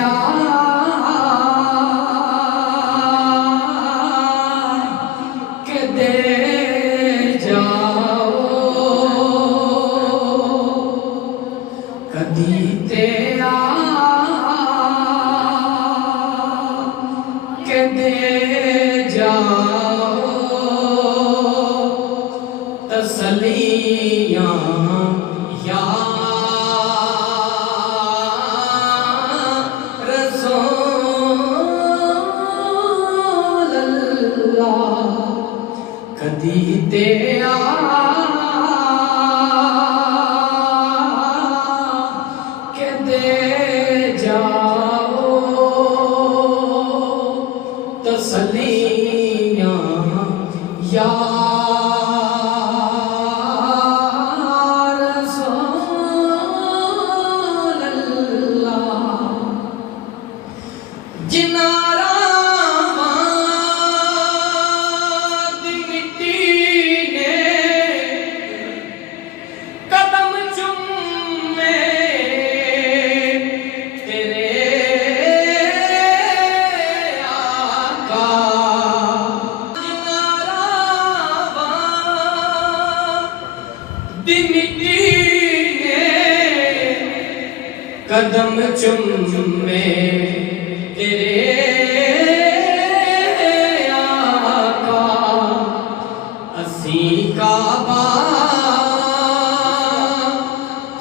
آ کے دے جاؤ کدی تے آ کے دے جاؤ تسلیاں یا رسول اللہ کدی تے آ کے دے جاؤ تسلیاں یا قدم چومے تیرے آقا اسی کعبہ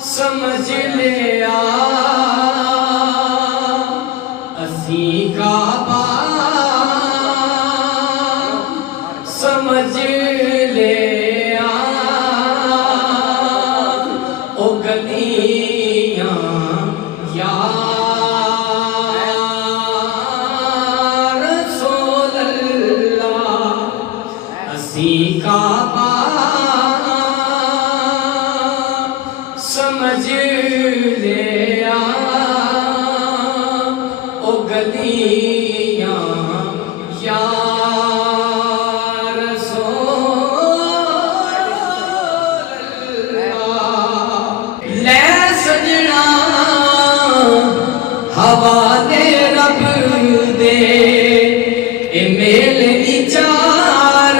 سمجھ لیا اسی کعبہ سمجھ لیا او گلیاں یا رسول اللہ اسی کعبہ سمجھ لیا او گلیاں یا رسول اللہ لے سجنا حوالے رب دے اے میل دی چار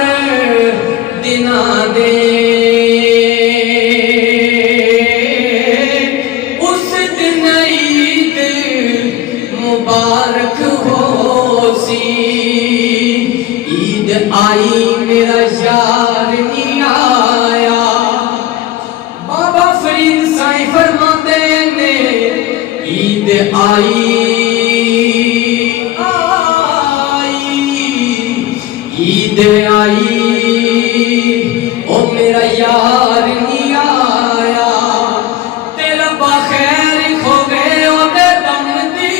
دناں دے اس دن عید مبارک ہو سی عید آئی میرا یار نہیں آیا بابا فرید سائیں فرماتے نے عید آئی عید آئی او میرا یار نہیں آیا تیرا بخیر کھوے او دے دم دی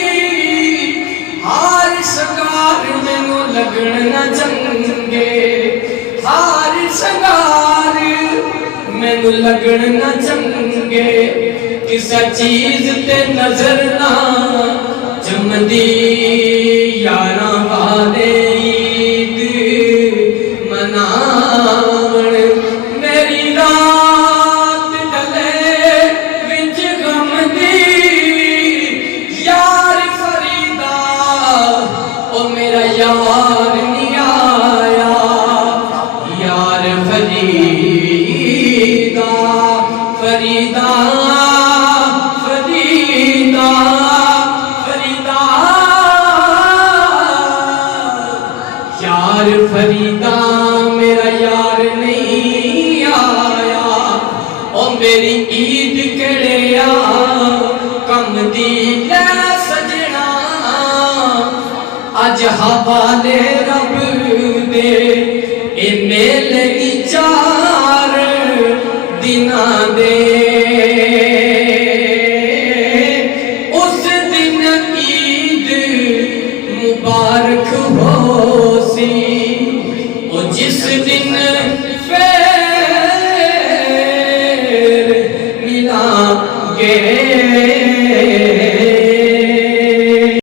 ہار شنگار مینوں لگن نہ چنگے ہار شنگار مینوں لگن نہ چنگے کسا چیز تے نظر نہ جمدی یاراں والے عید مناون میری رات ڈلے وچ غم دی یار فریدا او میرا یار نہیں آیا یار فریدا فریدا فریدا میرا یار نہیں آیا او میری عید کڑے آ کم دی لے سجنا اج حوالے